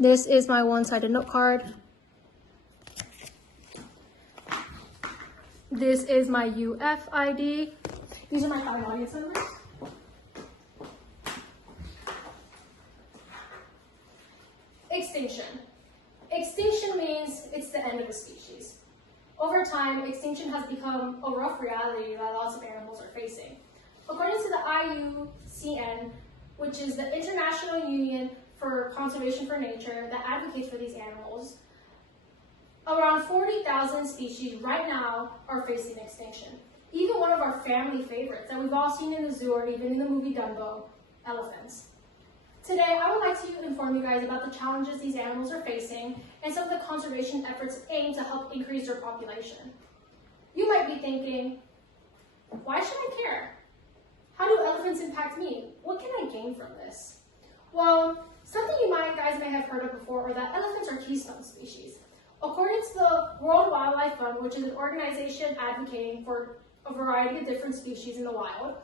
This is my one-sided note card. This is my UFID. These are my 5 audience members. Extinction. Extinction means it's the end of a species. Over time, extinction has become a rough reality that lots of animals are facing. According to the IUCN, which is the International Union for Conservation for Nature that advocates for these animals, around 40,000 species right now are facing extinction. Even one of our family favorites that we've all seen in the zoo or even in the movie Dumbo, elephants. Today, I would like to inform you guys about the challenges these animals are facing and some of the conservation efforts aimed to help increase their population. You might be thinking, why should I care? How do elephants impact me? What can I gain from this? Well, something you guys may have heard of before are that elephants are keystone species. According to the World Wildlife Fund, which is an organization advocating for a variety of different species in the wild,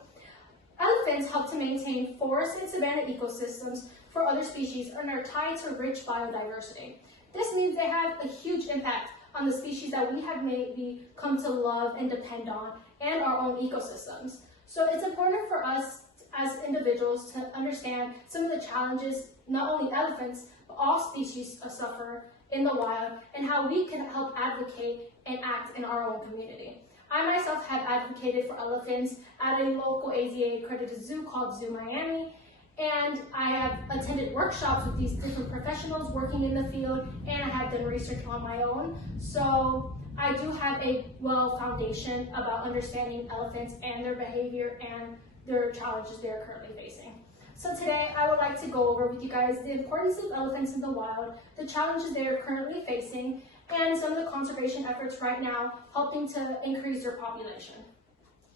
elephants help to maintain forest and savanna ecosystems for other species and are tied to rich biodiversity. This means they have a huge impact on the species that we have maybe come to love and depend on and our own ecosystems. So it's important for us as individuals to understand some of the challenges not only elephants, but all species suffer in the wild and how we can help advocate and act in our own community. I myself have advocated for elephants at a local AZA accredited zoo called Zoo Miami, and I have attended workshops with these different professionals working in the field, and I have done research on my own. So I do have a foundation about understanding elephants and their behavior and their challenges they're currently facing. So today I would like to go over with you guys the importance of elephants in the wild, the challenges they are currently facing, and some of the conservation efforts right now helping to increase their population.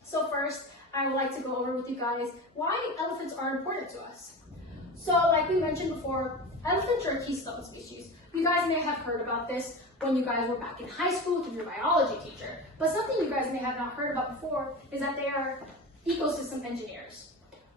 So first, I would like to go over with you guys why elephants are important to us. So like we mentioned before, elephants are a keystone species. You guys may have heard about this when you guys were back in high school through your biology teacher, but something you guys may have not heard about before is that they are ecosystem engineers.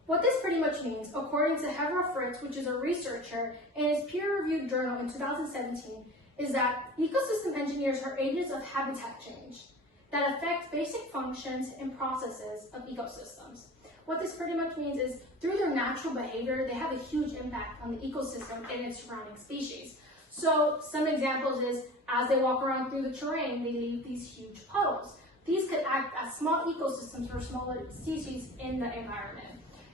What this pretty much means, according to Heather Fritz, which is a researcher in his peer-reviewed journal in 2017, is that ecosystem engineers are agents of habitat change that affect basic functions and processes of ecosystems. What this pretty much means is through their natural behavior, they have a huge impact on the ecosystem and its surrounding species. So some examples is as they walk around through the terrain, they leave these huge puddles. These could act as small ecosystems for smaller species in the environment.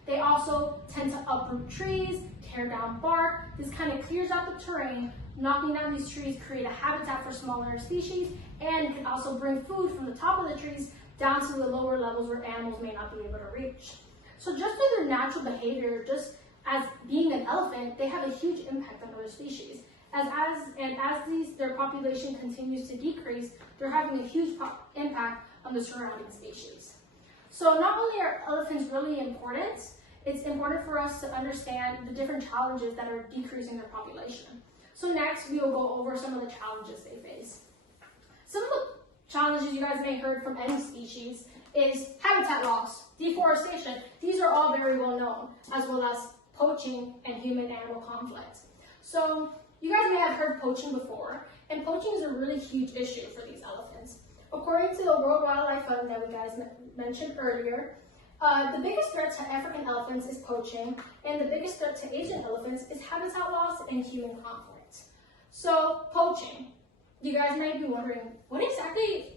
They also tend to uproot trees, tear down bark. This kind of clears out the terrain. Knocking down these trees create a habitat for smaller species, and it can also bring food from the top of the trees down to the lower levels where animals may not be able to reach. So just through their natural behavior, just as being an elephant, they have a huge impact on other species. As their population continues to decrease, they're having a huge impact on the surrounding species. So not only are elephants really important, it's important for us to understand the different challenges that are decreasing their population. So next, we will go over some of the challenges they face. Some of the challenges you guys may have heard from any species is habitat loss, deforestation. These are all very well known, as well as poaching and human-animal conflict. So you guys may have heard poaching before, and poaching is a really huge issue for these elephants. According to the World Wildlife Fund that we guys mentioned earlier, the biggest threat to African elephants is poaching, and the biggest threat to Asian elephants is habitat loss and human conflict. So poaching, you guys might be wondering, what exactly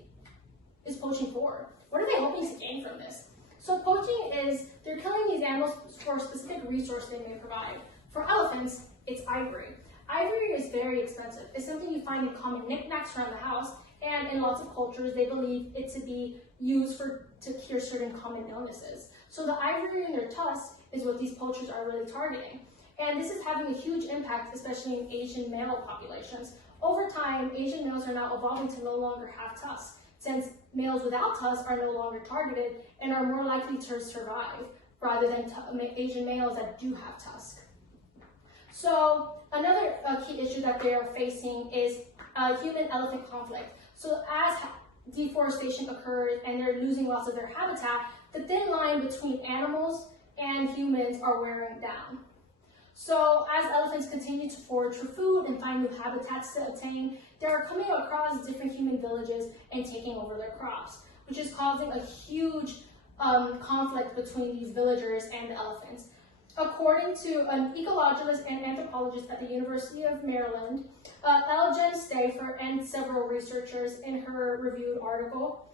is poaching for? What are they hoping to gain from this? So poaching is, they're killing these animals for a specific resource they may provide. For elephants, it's ivory. Ivory is very expensive. It's something you find in common knickknacks around the house, and in lots of cultures, they believe it to be used to cure certain common illnesses. So the ivory in their tusks is what these poachers are really targeting. And this is having a huge impact, especially in Asian male populations. Over time, Asian males are now evolving to no longer have tusks, since males without tusks are no longer targeted and are more likely to survive, rather than Asian males that do have tusks. So another key issue that they are facing is human-elephant conflict. So as deforestation occurs and they're losing lots of their habitat, the thin line between animals and humans are wearing down. So as elephants continue to forage for food food and find new habitats to obtain, they are coming across different human villages and taking over their crops, which is causing a huge conflict between these villagers and the elephants. According to an ecologist and anthropologist at the University of Maryland, Elgin Stafer and several researchers in her reviewed article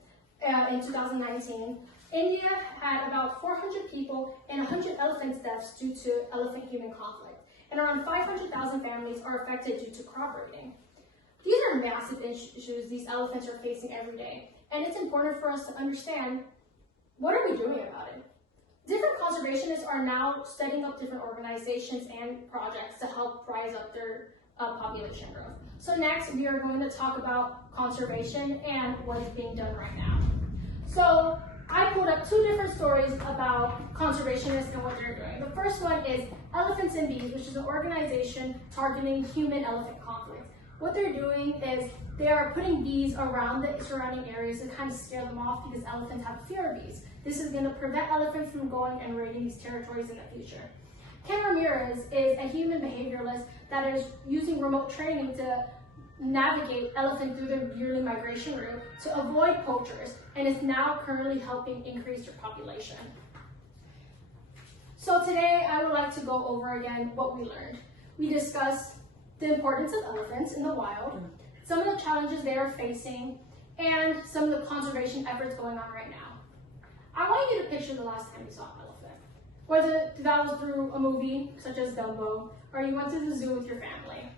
in 2019, India had about 400 people and 100 elephant deaths due to elephant-human conflict, and around 500,000 families are affected due to crop breeding. These are massive issues these elephants are facing every day, and it's important for us to understand, what are we doing about it? Different conservationists are now setting up different organizations and projects to help rise up their population growth. So next, we are going to talk about conservation and what is being done right now. So I pulled up two different stories about conservationists and what they're doing. The first one is Elephants and Bees, which is an organization targeting human-elephant conflict. What they're doing is they are putting bees around the surrounding areas to kind of scare them off because elephants have fear of bees. This is going to prevent elephants from going and raiding these territories in the future. Ken Ramirez is a human behavioralist that is using remote training to navigate elephants through their yearly migration route to avoid poachers, and is now currently helping increase their population. So today I would like to go over again what we learned. We discussed the importance of elephants in the wild, some of the challenges they are facing, and some of the conservation efforts going on right now. I want you to picture the last time you saw an elephant. Whether that was through a movie, such as Dumbo, or you went to the zoo with your family.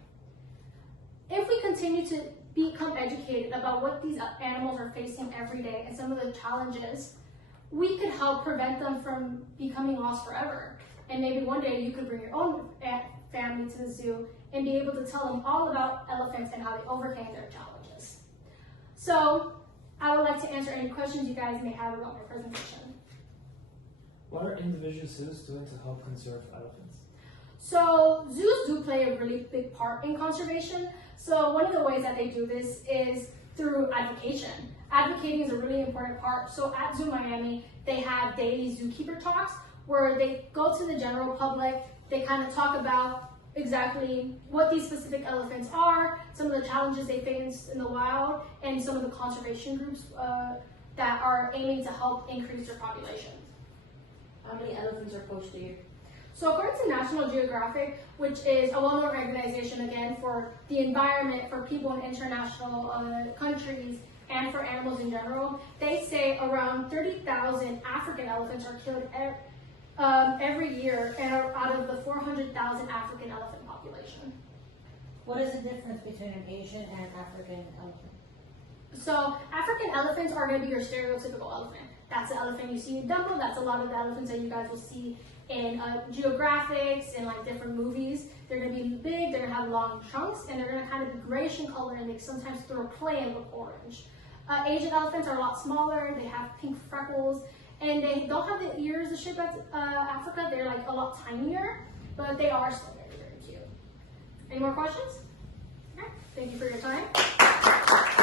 If we continue to become educated about what these animals are facing every day and some of the challenges, we could help prevent them from becoming lost forever. And maybe one day you could bring your own family to the zoo and be able to tell them all about elephants and how they overcame their challenges. So I would like to answer any questions you guys may have about my presentation. What are individual zoos doing to help conserve elephants? So zoos do play a really big part in conservation. So one of the ways that they do this is through advocation. Advocating is a really important part. So at Zoo Miami, they have daily zookeeper talks where they go to the general public, they kind of talk about exactly what these specific elephants are, some of the challenges they face in the wild, and some of the conservation groups that are aiming to help increase their population. How many elephants are poached a year? So according to National Geographic, which is a well-known organization again for the environment, for people in international countries, and for animals in general, they say around 30,000 African elephants are killed every year out of the 400,000 African elephant population. What is the difference between an Asian and African elephant? So African elephants are going to be your stereotypical elephant. That's the elephant you see in Dumbo. That's a lot of the elephants that you guys will see in geographics and like different movies. They're going to be big, they're going to have long trunks, and they're going to kind of be grayish in color, and they sometimes throw play and look orange. Asian elephants are a lot smaller, they have pink freckles, and they don't have the ears the shape of Africa. They're like a lot tinier, but they are still very, very cute. Any more questions? Okay. Thank you for your time.